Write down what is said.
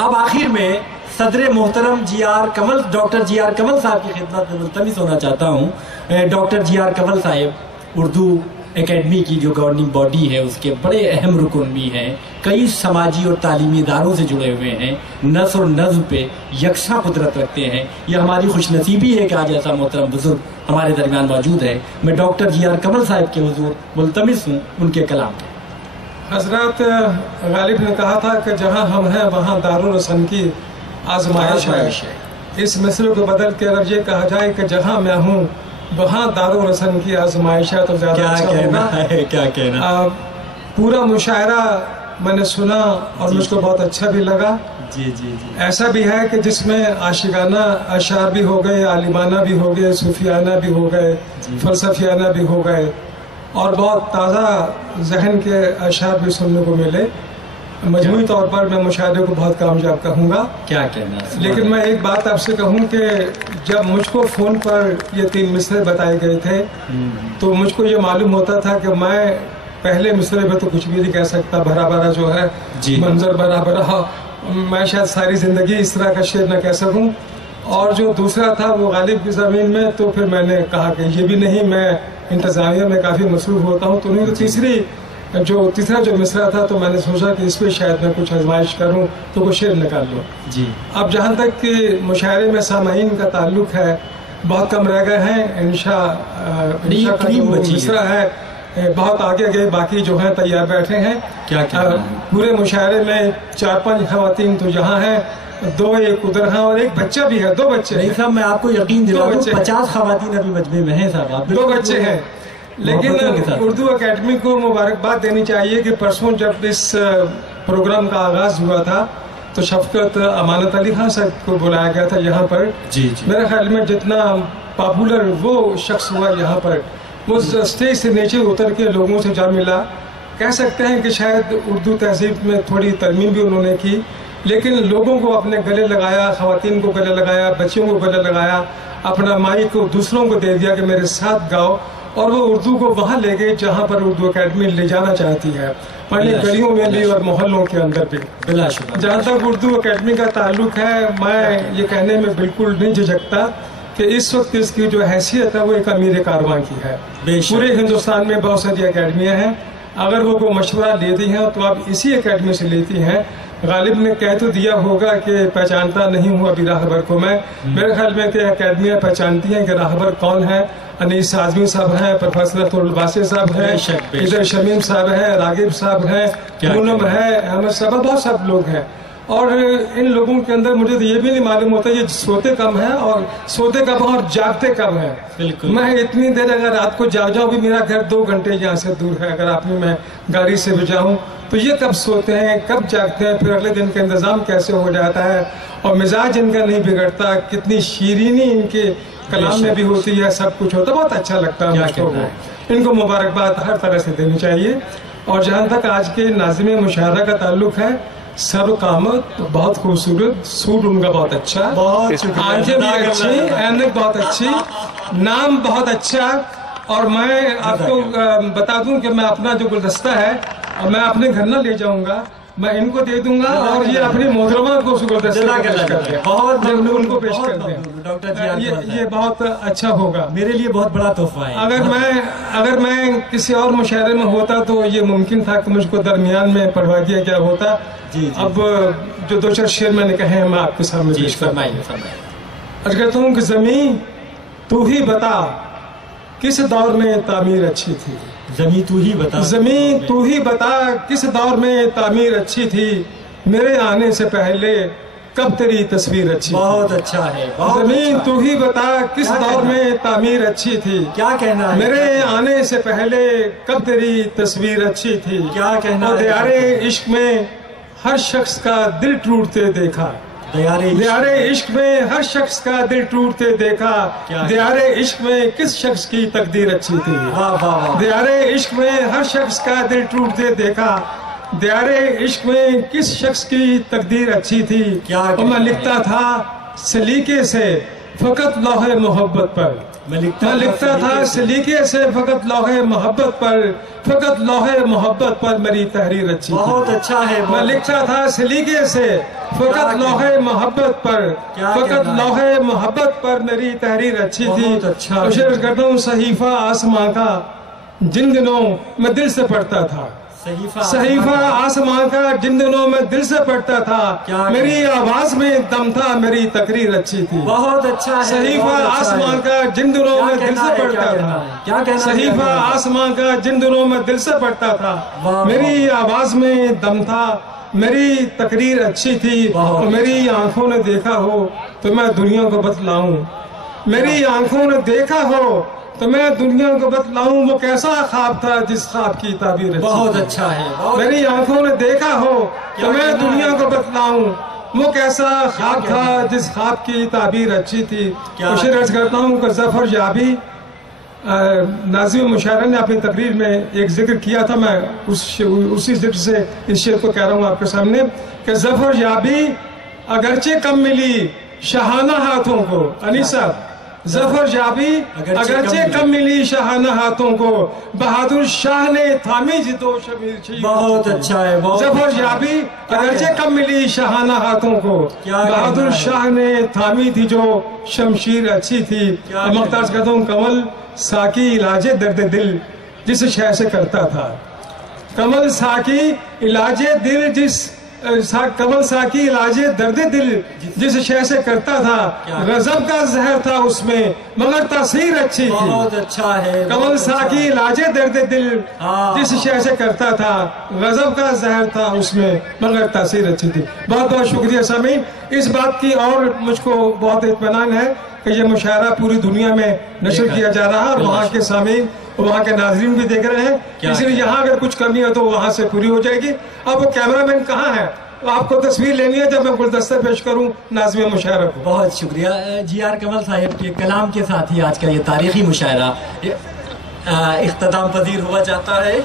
اب آخر میں صدر محترم ڈاکٹر جی آر کنول صاحب کی خدمت میں ملتمس ہونا چاہتا ہوں. ڈاکٹر جی آر کنول صاحب اردو اکیڈمی کی جو گورننگ باڈی ہے اس کے بڑے اہم رکن بھی ہیں, کئی سماجی اور تعلیمی اداروں سے جڑے ہوئے ہیں, نثر اور نظم پہ یکساں قدرت رکھتے ہیں. یہ ہماری خوش نصیبی ہے کہ آج ایسا محترم بزرگ ہمارے درمیان موجود ہے. میں ڈاکٹر جی آر کنول صاحب کے حضور ملتمس ہوں ان کے کلام میں. حضرات, غالب نے کہا تھا کہ جہاں ہم ہیں وہاں دارالحسن کی آزمائش ہے. اس مسئلے کو بدل کے اگر یہ کہا جائے کہ جہاں میں ہوں وہاں دارالحسن کی آزمائش ہے تو زیادہ اچھا ہوگا. کیا کہنا. پورا مشاعرہ میں نے سنا اور مجھ کو بہت اچھا بھی لگا. جی. ایسا بھی ہے کہ جس میں عاشقانہ اشعار بھی ہو گئے, عالمانہ بھی ہو گئے, صوفیانہ بھی ہو گئے, فلسفیانہ بھی ہو گئے, اور بہت تازہ ذہن کے اشعار بھی سننے کو ملے. مجموعی طور پر میں مشاہدے کو بہت کامیاب کہوں گا. کیا کہنا. لیکن میں ایک بات آپ سے کہوں کہ جب مجھ کو فون پر یہ 3 مصرے بتائے گئے تھے تو مجھ کو یہ معلوم ہوتا تھا کہ میں پہلے مصرے پہ تو کچھ بھی نہیں کہہ سکتا. بھرا بھرا جو ہے منظر بھرا بھرا, میں شاید ساری زندگی اس طرح کا شعر نہ کہہ سکوں. اور جو دوسرا تھا وہ غالب کی زمین میں, تو پھر میں نے کہا کہ یہ بھی نہیں, میں انتظامیہ میں کافی مصروف ہوتا ہوں. تو نہیں تو تیسرا جو مصرع تھا تو میں نے سوچا کہ اس پہ شاید میں کچھ آزمائش کروں تو وہ شعر نکال لوں. جی. اب جہاں تک کہ مشاعرے میں سامعین کا تعلق ہے, بہت کم رہ گئے ہیں. انشاء کا جو مصرع ہے بہت آگے گئے, باقی جو ہیں تیار بیٹھے ہیں. پورے مشاعرے میں 4-5 خواتین تو یہاں ہیں, 2 ایک ادھر ہیں, اور ایک بچہ بھی ہے. 2 بچے نہیں صاحب, میں آپ کو یقین دلا دوں 50 خواتین ابھی مجمع میں ہیں صاحب. 2 بچے ہیں. لیکن اردو اکیڈمی کو مبارکباد دینی چاہیے کہ پرسوں جب اس پروگرام کا آغاز ہوا تھا تو شفقت امانت علی خان صاحب کو بلایا گیا تھا یہاں پر. میرے خیال میں جتنا پاپولر وہ شخص ہوا یہاں پر, وہ اسٹیج سے نیچے اتر کے لوگوں سے جا ملا. کہہ سکتے ہیں کہ شاید اردو تہذیب میں تھوڑی ترمیم بھی انہوں نے کی, لیکن لوگوں کو اپنے گلے لگایا, خواتین کو گلے لگایا, بچوں کو گلے لگایا, اپنا مائک کو دوسروں کو دے دیا کہ میرے ساتھ گاؤ. اور وہ اردو کو وہاں لے گئے جہاں پر اردو اکیڈمی لے جانا چاہتی ہے, پہلے گلیوں میں بھی اور محلوں کے اندر بھی. جہاں تک اردو اکیڈمی کا تعلق ہے, میں یہ کہنے میں بالکل نہیں جھجکتا کہ اس وقت اس کی جو حیثیت ہے وہ ایک امیر کارواں کی ہے. پورے ہندوستان میں بہت ساری اکیڈمیاں ہیں, اگر وہ کوئی مشورہ لیتی ہیں تو آپ اسی اکیڈمی سے لیتی ہیں. غالب نے کہہ تو دیا ہوگا کہ پہچانتا نہیں ہوں ابھی راہبر کو میں. میرے خیال میں کہ اکیڈمیاں پہچانتی ہیں کہ راہبر کون ہے. انیس اعظمی صاحب ہیں, پروفیسر اطہر الباسط صاحب ہیں, ادھر شمیم صاحب ہیں, راغب صاحب ہیں, پونم ہے, احمد صاحب, بہت سب لوگ ہیں. اور ان لوگوں کے اندر مجھے تو یہ بھی نہیں معلوم ہوتا یہ سوتے کب ہیں اور جاگتے کب ہیں. میں اتنی دیر اگر رات کو جاگ جاؤں, بھی میرا گھر 2 گھنٹے یہاں سے دور ہے, اگر آپ نے میں گاڑی سے بھی جاؤں تو یہ کب سوتے ہیں کب جاگتے ہیں, پھر اگلے دن کا انتظام کیسے ہو جاتا ہے, اور مزاج ان کا نہیں بگڑتا, کتنی شیرینی ان کے کلام میں بھی ہوتی ہے, سب کچھ ہوتا, بہت اچھا لگتا ہے. ان کو مبارکباد ہر طرح سے دینی چاہیے. اور جہاں تک آج کے ناظم مشاہدہ کا تعلق ہے, سر و قامت بہت خوبصورت, سوٹ ان کا بہت اچھا, آنکھیں بھی اچھی, اینک بہت اچھی, نام بہت اچھا. اور میں آپ کو بتا دوں کہ میں اپنا جو گلدستہ ہے میں اپنے گھر نہ لے جاؤں گا, میں ان کو دے دوں گا, اور یہ اپنی محترمہ کو ان کو پیش کر دیں. یہ بہت اچھا ہوگا, میرے لیے بہت بڑا تحفہ ہے. اگر میں کسی اور مشاعرے میں ہوتا تو یہ ممکن تھا کہ مجھ کو درمیان میں پڑھوا دیا گیا ہوتا. اب جو 2-4 شعر میں نے کہے ہیں میں آپ کے سامنے پیش کرتا ہوں. ارج کہتا ہوں کہ زمین تو ہی بتا کس دور میں تعمیر اچھی تھی. زمین تو ہی بتا کس دور میں تعمیر اچھی تھی, میرے آنے سے پہلے کب تیری تصویر اچھی. بہت اچھا ہے. زمین تو ہی بتا کس دور میں تعمیر اچھی تھی, کیا کہنا ہے, میرے آنے سے پہلے کب تیری تصویر اچھی تھی. کیا کہنا ہے, دیارے عشق میں ہر شخص کا دل ٹوٹتے دیکھا. دیارے عشق میں ہر شخص کا دل ٹوٹتے دیکھا, دیارے عشق میں کس شخص کی تقدیر اچھی تھی. دیارے عشق میں ہر شخص کا دل ٹوٹتے دیکھا, دیارے عشق میں کس شخص کی تقدیر اچھی تھی. اور میں لکھتا تھا سلیقے سے فقط لوح محبت پر, میں لکھتا تھا سلیقے سے فقط لوح محبت پر میری تحریر اچھی تھی. بہت اچھا ہے. میں لکھتا تھا سلیقے سے فقط لوح محبت پر میری تحریر اچھی تھی. اچھا. شعر کرتا ہوں صحیفہ آسماں کا جن دنوں میں دل سے پڑھتا تھا. صحیفہ آسمان کا جن دنوں میں دل سے پڑھتا تھا. میری آواز میں دم تھا میری تقریر اچھی تھی. بہت اچھا. صحیفہ آسمان کا جن دنوں میں دل سے پڑھتا تھا. صحیفہ آسمان کا جن دنوں میں دل سے پڑھتا تھا. میری آواز میں دم تھا میری تقریر اچھی تھی. اور میری آنکھوں نے دیکھا ہو تو میں دنیا کو بتلاؤں. میری آنکھوں نے دیکھا ہو تو میں دنیا کو بتلاؤں وہ کیسا خواب تھا جس خواب کی تعبیر. بہت اچھا ہے. میری آنکھوں نے دیکھا ہو تو میں دنیا کو بتلاؤں وہ کیسا خواب تھا جس خواب کی تعبیر اچھی تھی. کوشش عرض کرتا ہوں کہ ظفر یابی ناظم مشاعرہ نے اپنی تقریر میں ایک ذکر کیا تھا. میں اسی ذکر سے اس شعر کو کہہ رہا ہوں آپ کے سامنے کہ ظفر یابی اگرچہ کم ملی شاہانہ ہاتھوں کو. انیسا ظفر یابی اگرچہ کم ملی شاہانہ ہاتھوں کو بہادر شاہ نے تھامی جدو و شمشیر. بہت اچھا ہے. ظفر یابی اگرچہ کم ملی شاہانہ ہاتھوں کو بہادر شاہ نے تھامی تھی جو شمشیر اچھی تھی. مختار کہتا ہوں کمل ساکی علاج درد دل جس شے سے کرتا تھا. کمل ساکی علاج دل کمل ساکی علاج درد دل جس شے سے کرتا تھا. غضب کا زہر تھا اس میں مگر تاثیر اچھی تھی. بہت اچھا ہے. کمل ساکی علاج درد دل جس شے سے کرتا تھا. غضب کا زہر تھا اس میں مگر تاثیر اچھی تھی. بہت بہت شکریہ سامعین. اس بات کی اور مجھ کو بہت اطمینان ہے کہ یہ مشاعرہ پوری دنیا میں نشر کیا جا رہا ہے اور وہاں کے سامعین وہاں کے ناظرین بھی دیکھ رہے ہیں. اس لیے یہاں اگر کچھ کمی ہے تو وہاں سے پوری ہو جائے گی. اب وہ کیمرہ مین کہاں ہے؟ آپ کو تصویر لینی ہے جب میں گلدستہ پیش کروں ناظم مشاعرہ کو. بہت شکریہ جی آر کمل صاحب کے کلام کے ساتھ ہی آج کا یہ تاریخی مشاعرہ اختتام پذیر ہوا جاتا ہے.